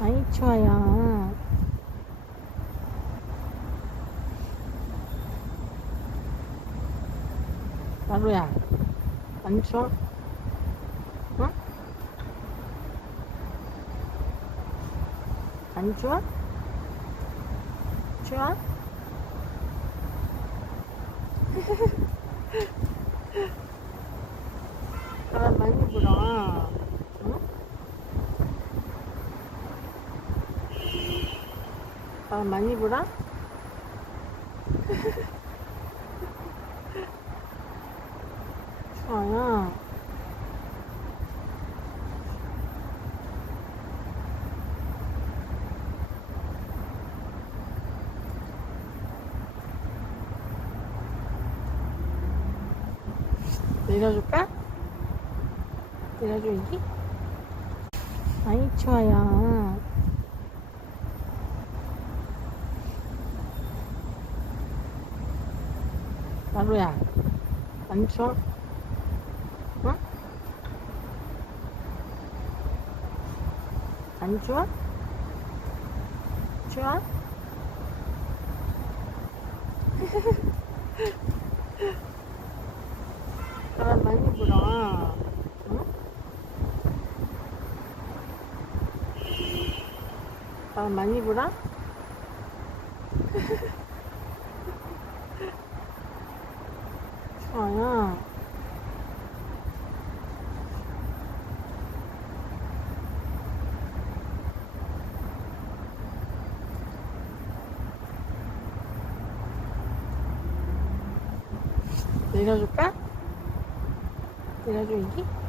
아이, 좋아요. 나루야, 안 추워? 응? 안 추워? 추워? 바람 많이 불어. 응? 바람 많이 불어? 추워요. 내려줄까? 내려줘, 여기? 아이, 좋아요. 나루야, 안 추워? 응? 안 추워? 추워? 바람 많이 불어. 응? 바람 많이 불어? 추워요. 내려줄까? 내려줘, 여기?